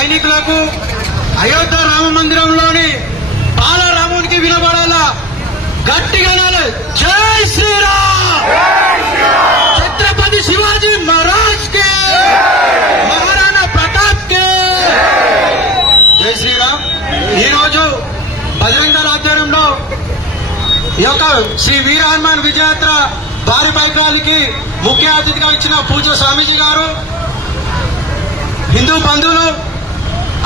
సైనికులకు అయోధ్య రామ మందిరంలోని బాలరామునికి వినబడాలా గట్టిగా జై శ్రీరామ్, ఛత్రపతి శివాజీ మహారాజ్ కే, మహారాణా ప్రతాప్ కే జై శ్రీరామ్. ఈరోజు బజరంగ దళ ఆధ్వర్యంలో ఈ యొక్క శ్రీ వీర హనుమాన్ విజయయాత్ర భారీ బైక్ ర్యాలీకి ముఖ్య అతిథిగా ఇచ్చిన పూజ స్వామీజీ గారు, హిందూ బంధువులు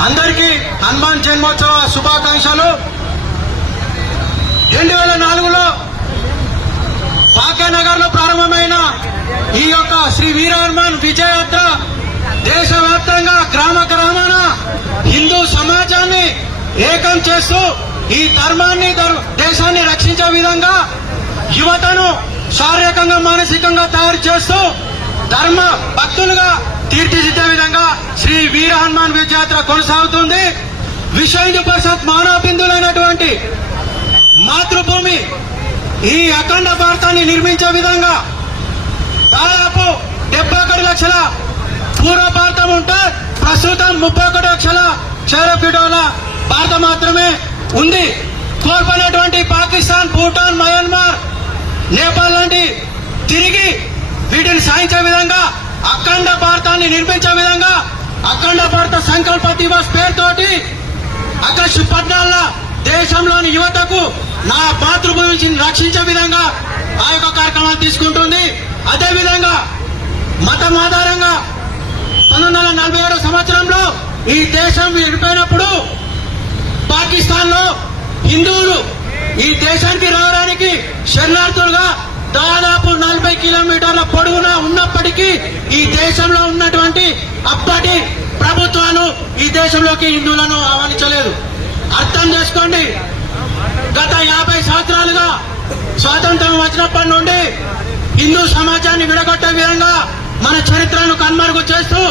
అందరికీ హనుమాన్ జన్మోత్సవ శుభాకాంక్షలు. 2004లో భాగ్యనగర్ లో ప్రారంభమైన ఈ యొక్క శ్రీ వీర హనుమాన్ విజయయాత్ర దేశవ్యాప్తంగా గ్రామ గ్రామాన హిందూ సమాజాన్ని ఏకం చేస్తూ ఈ ధర్మాన్ని దేశాన్ని రక్షించే విధంగా యువతను శారీరకంగా మానసికంగా తయారు చేస్తూ ధర్మ భక్తులుగా తీర్చిదిద్దే విధంగా శ్రీ వీర హనుమాన్ విజయయాత్ర కొనసాగుతుంది. విశ్వ హిందూ పరిషత్ మానవబిందులైనటువంటి మాతృభూమి ఈ అఖండ భారతాన్ని నిర్మించే విధంగా దాదాపు 71 లక్షల పూర్వ భారతం ఉంటే ప్రస్తుతం 31 లక్షల క్షౌరపీఠాల భారతం మాత్రమే ఉంది. కోల్పోయినటువంటి పాకిస్తాన్, భూటాన్, మయన్మార్, నేపాల్ లాంటి తిరిగి వీటిని సాధించే విధంగా అఖండ భారతాన్ని నిర్మించే విధంగా అఖండ భారత సంకల్ప దివస్ పేరుతోటి ఆగస్టు 14 దేశంలోని యువతకు నా మాతృభూమిని రక్షించే విధంగా ఆ యొక్క కార్యక్రమాలు తీసుకుంటుంది. అదేవిధంగా మతం ఆధారంగా 1947 సంవత్సరంలో ఈ దేశం విడిపోయినప్పుడు పాకిస్తాన్ లో హిందువులు ఈ దేశానికి రావడానికి శరణార్థులుగా దాదాపు 40 కిలోమీటర్ల పొడవునా ఉన్నప్పటికీ ఈ దేశంలో ఉన్నటువంటి అప్పటి ప్రభుత్వాలు ఈ దేశంలోకి హిందువులను ఆహ్వానించలేదు. అర్థం చేసుకోండి, గత 50 సంవత్సరాలుగా స్వాతంత్రం వచ్చినప్పటి నుండి హిందూ సమాజాన్ని విడగొట్టే విధంగా మన చరిత్రను కనుమరుగు చేస్తూ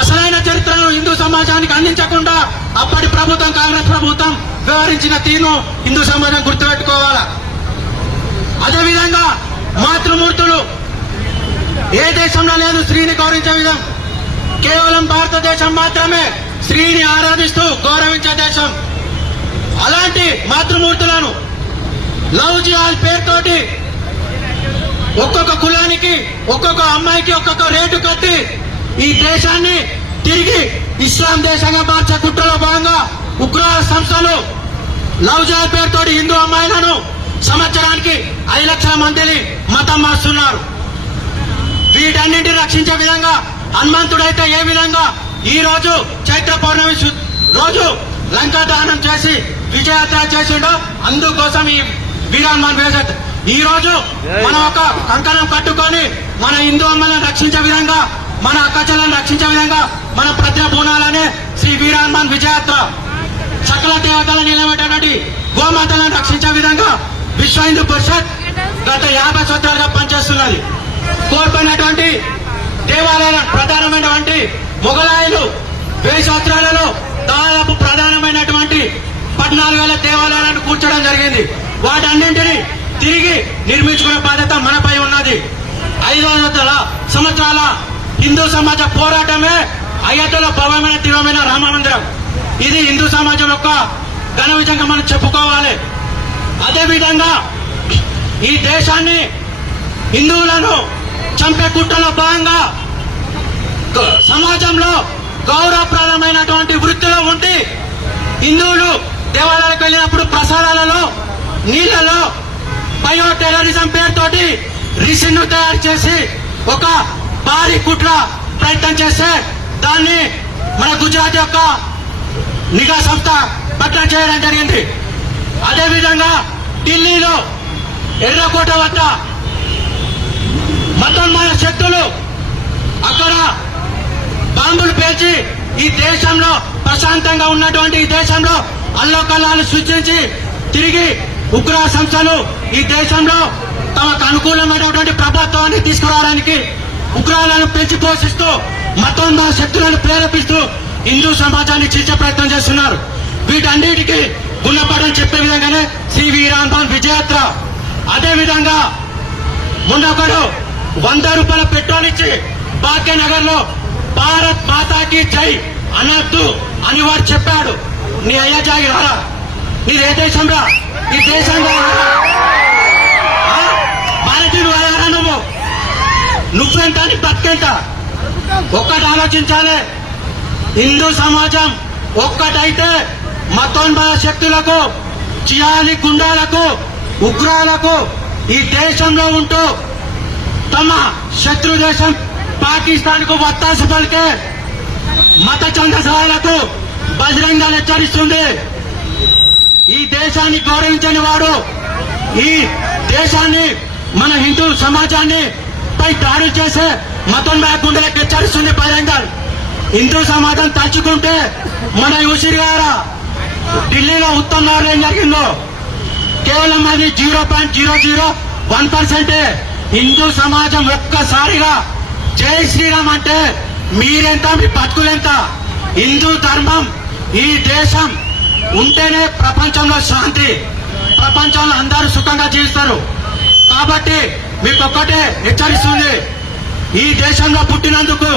అసలైన చరిత్రను హిందూ సమాజానికి అందించకుండా అప్పటి ప్రభుత్వం, కాంగ్రెస్ ప్రభుత్వం వ్యవహరించిన తీరును హిందూ సమాజం గుర్తుపెట్టుకోవాలా. అదేవిధంగా మాతృమూర్తులు ఏ దేశంలో లేదు స్త్రీని గౌరవించే విధం, కేవలం భారతదేశం మాత్రమే స్త్రీని ఆరాధిస్తూ గౌరవించే దేశం. అలాంటి మాతృమూర్తులను లవ్ జిహాద్ పేరుతోటి ఒక్కొక్క కులానికి, ఒక్కొక్క అమ్మాయికి ఒక్కొక్క రేటు కట్టి ఈ దేశాన్ని తిరిగి ఇస్లాం దేశంగా మార్చే కుట్రలో భాగంగా ఉగ్రవాద సంస్థలు లవ్ జిహాద్ పేరుతో హిందూ అమ్మాయిలను సంవత్సరానికి 5 లక్షల మందిని మతం మారుస్తున్నారు. వీటన్నింటిని రక్షించే విధంగా హనుమంతుడైతే ఏ విధంగా ఈ రోజు చైత్ర పౌర్ణమి రోజు లంకా దహనం చేసి విజయయాత్ర చేసిండో అందుకోసం ఈ వీర హనుమాన్ విజయయాత్ర ఈ రోజు మనం ఒక కంకణం కట్టుకొని మన హిందూ అమ్మలను రక్షించే విధంగా, మన అక్కచెలను రక్షించే విధంగా మన ప్రత్య బోనాలనే శ్రీ వీర హనుమాన్ విజయయాత్ర సకల దేవతలను నిలబెట్టడానికి గోమాతలను రక్షించే విధంగా విశ్వ హిందూ పరిషత్ గత 50 సంవత్సరాలుగా పనిచేస్తున్నది. కోల్పోయినటువంటి దేవాలయాలను ప్రధానమైనటువంటి మొఘలాయులు 1000 సంవత్సరాలలో దాదాపు ప్రధానమైనటువంటి 14,000 దేవాలయాలను కూర్చోవడం జరిగింది. వాటన్నింటినీ తిరిగి నిర్మించుకునే బాధ్యత మనపై ఉన్నది. 500 సంవత్సరాల హిందూ సమాజ పోరాటమే అయోధ్యలో భవ్యమైన దివ్యమైన రామ మందిరం. ఇది హిందూ సమాజం యొక్క ఘన విజయంగా మనం చెప్పుకోవాలి. అదేవిధంగా ఈ దేశాన్ని హిందువులను చంపే కుట్రలో భాగంగా సమాజంలో గౌరవప్రదమైనటువంటి వృత్తిలో ఉండి హిందువులు దేవాలయాలకు వెళ్ళినప్పుడు ప్రసాదాలలో, నీళ్లలో బయో టెర్రరిజం పేరుతోటి రిసిన్ను తయారు చేసి ఒక భారీ కుట్ర ప్రయత్నం చేస్తే దాన్ని మన గుజరాత్ యొక్క నిఘా సంస్థ పట్టణం చేయడం జరిగింది. అదేవిధంగా ఢిల్లీలో ఎర్రకోట వద్ద మతోన్మాద శక్తులు అక్కడ బాంబులు పేల్చి ఈ దేశంలో ప్రశాంతంగా ఉన్నటువంటి ఈ దేశంలో అల్లోకల్లాలు సృష్టించి తిరిగి ఉగ్ర సంస్థలు ఈ దేశంలో తమకు అనుకూలమైనటువంటి ప్రభుత్వాన్ని తీసుకురావడానికి ఉగ్రవాదాలను పెంచి పోషిస్తూ మతోన్మాద శక్తులను ప్రేరేపిస్తూ హిందూ సమాజాన్ని చీల్చే ప్రయత్నం చేస్తున్నారు. వీటన్నిటికీ గుణపాఠం చెప్పే విధంగానే శ్రీ వీర హనుమాన్ విజయయాత్ర. అదేవిధంగా మొన్నొకడు 100 రూపాయల పెట్రోల్ ఇచ్చి భాగ్యనగర్ లో భారత్ మాతాకి జై అనొద్దు అని వాడు చెప్పాడు. నీ అయ్యా జాగి రారా, నీదే దేశం రా, ఈ దేశంలో భారతీయుడు అయ్యారా నువ్వెంత నీ బతికెంత? ఒక్కటి ఆలోచించాలి, హిందూ సమాజం ఒక్కటైతే మతోన్మాద శక్తులకు, చియాలి గుండాలకు, ఉగ్రాలకు ఈ దేశంలో ఉంటూ తమ శత్రు దేశం పాకిస్తాన్ కు వత్తాసు పలికే మత చందసాలకు బహిరంగ హెచ్చరిస్తుంది. ఈ దేశాన్ని గౌరవించని వాడు ఈ దేశాన్ని, మన హిందూ సమాజాన్ని పై దాడులు చేసే మతోన్మాద గుండెలకు హెచ్చరిస్తుంది బహిరంగ. హిందూ సమాజం తలుచుకుంటే మన ఉసిరి గారా ఢిల్లీలో ఉత్తర్నారులో ఏం జరిగిందో కేవలం అది 0.001%. హిందూ సమాజం ఒక్కసారిగా జై శ్రీరామ్ అంటే మీరెంత, మీ బతుకులెంత? హిందూ ధర్మం ఈ దేశం ఉంటేనే ప్రపంచంలో శాంతి, ప్రపంచంలో అందరూ సుఖంగా జీవిస్తారు. కాబట్టి మీకు ఒక్కటే హెచ్చరిస్తుంది, ఈ దేశంలో పుట్టినందుకు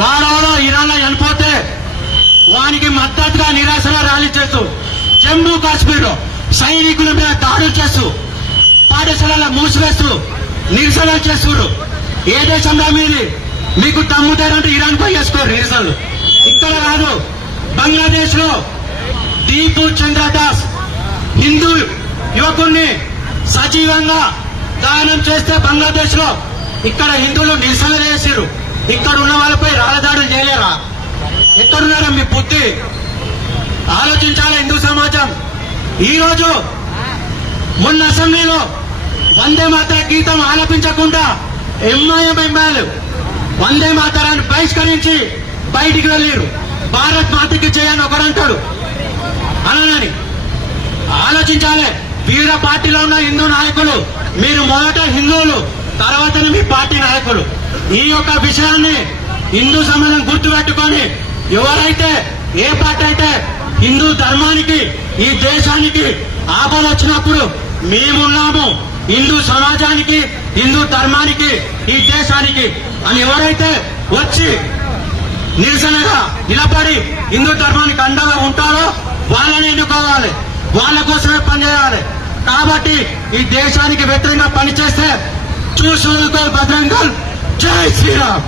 వాడవలో ఇరాన్లో చనిపోతే వానికి మద్దతుగా నిరాశగా ర్యాలీ చేస్తూ, జమ్మూ కాశ్మీర్ లో సైనికుల మీద దాడులు చేస్తూ, పాఠశాలలో మూసివేస్తూ నిరసనలు చేస్తున్నారు. ఏ దేశంలో మీది? మీకు దమ్ముతారంటే ఇరాన్ పోయి చేసుకోరు నిరసనలు. ఇక్కడ కాదు, బంగ్లాదేశ్ లో దీపు చంద్రదాస్ హిందూ యువకుడిని సజీవంగా దహనం చేస్తే బంగ్లాదేశ్ లో ఇక్కడ హిందువులు నిరసనలు చేశారు. ఇక్కడ ఉన్న వాళ్ళపై రాళ్ళదాడులు చేయలేరా? ఎక్కడున్నారా మీ బుద్ధి? ఆలోచించాలి హిందూ సమాజం. ఈ రోజు మొన్న అసెంబ్లీలో వందే మాతర గీతం ఆలపించకుండా ఎంఐఎం ఎమ్మెల్యేలు వందే మాతరాన్ని బహిష్కరించి బయటికి వెళ్ళారు. భారత్ మాతకి చేయని ఒకరంటాడు అనని ఆలోచించాలి. వివిధ పార్టీలో ఉన్న హిందూ నాయకులు, మీరు మొదట హిందువులు, తర్వాతనే మీ పార్టీ నాయకులు. ఈ యొక్క విషయాన్ని హిందూ సమాజం గుర్తుపెట్టుకొని ఎవరైతే, ఏ పార్టీ అయితే హిందూ ధర్మానికి, ఈ దేశానికి ఆపద వచ్చినప్పుడు మేమున్నాము, హిందూ సమాజానికి, హిందూ ధర్మానికి, ఈ దేశానికి అని ఎవరైతే వచ్చి నిరసనగా నిలబడి హిందూ ధర్మానికి అండగా ఉంటారో వాళ్ళని ఎన్నుకోవాలి, వాళ్ళ కోసమే పనిచేయాలి. కాబట్టి ఈ దేశానికి వ్యతిరేకంగా పనిచేస్తే చూసుకో బజరంగ దళ్. జై శ్రీరామ్.